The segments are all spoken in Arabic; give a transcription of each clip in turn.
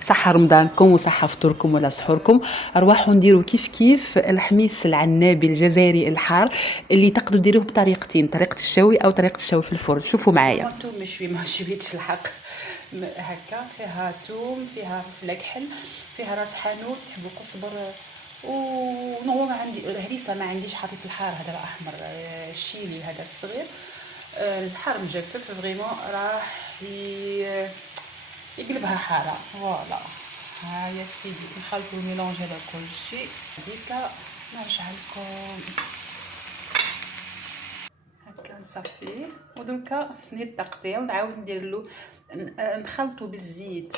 صحة رمضانكم وصحة فطوركم ولا سحوركم. ارواحوا نديروا كيف الحميص العنابي الجزائري الحار اللي تقدروا ديروه بطريقتين، طريقة الشوي او طريقة الشوي في الفرن. شوفوا معايا. توم مشوي ما شويتش الحق هكا، فيها توم، فيها فلفل كحل، فيها راس حانوت، تحبوا قزبر ونوع عندي هريسه، ما عنديش حطيت الحار هذا الاحمر الشيلي هذا الصغير. الحار مجفف فريمون راح يقلبها حاره. فوالا ها يا سيدي نخلطوا الميلونج هذا كل شيء. هذيك نرجع لكم هكا نصفيه ودركا ندير التقطيع ونعاود ندير له نخلطوا بالزيت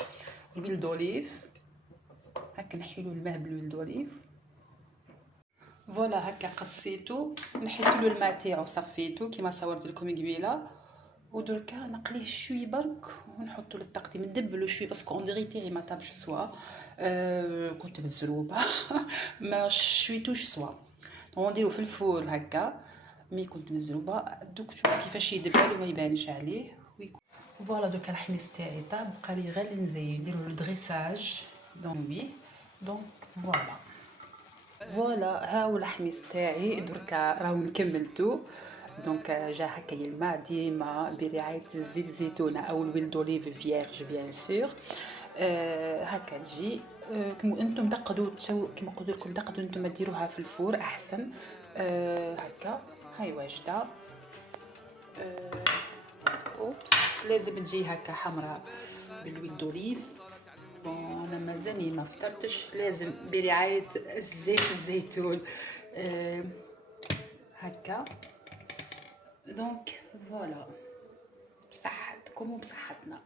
الويل دوليف. هكا نحيلو الماء بالويل دوليف. فوالا هكا قصيتو نحيت له الماء تاعو صفيتو كيما صورت لكم قبيله. ودركا نقليه شوي برك ونحطو للتقطيع ندبلو شوي باسكو اون ديغي تاعي ما طابش سوا. كنت مزروبه ما شويتوش سوا ونديرو في الفور هكا مي كنت مزروبه. دوك تشوفوا كيفاش يدبل وما يبانش عليه ويكون. فوالا دوكا الحميص تاعي طاب، بقى لي غير نزيد نديرو لو دريساج دونك فوالا هاو الحميص تاعي دركا راهو كملتو. دونك جا هكا الماء ديما برعايه الزيت الزيتونه او الويل دوليف فيرج بيان سور. هكا تجي كما انتم تقدروا كما قلت لكم تقدروا انتم ديروها في الفور احسن. هكا هاي واجده. اوبس لازم تجي هكا حمراء بالويل دوليف. بون انا مازالني ما فطرتش، لازم برعايه الزيت الزيتون. هكا دونك فوالا بصحتكم وبصحتنا.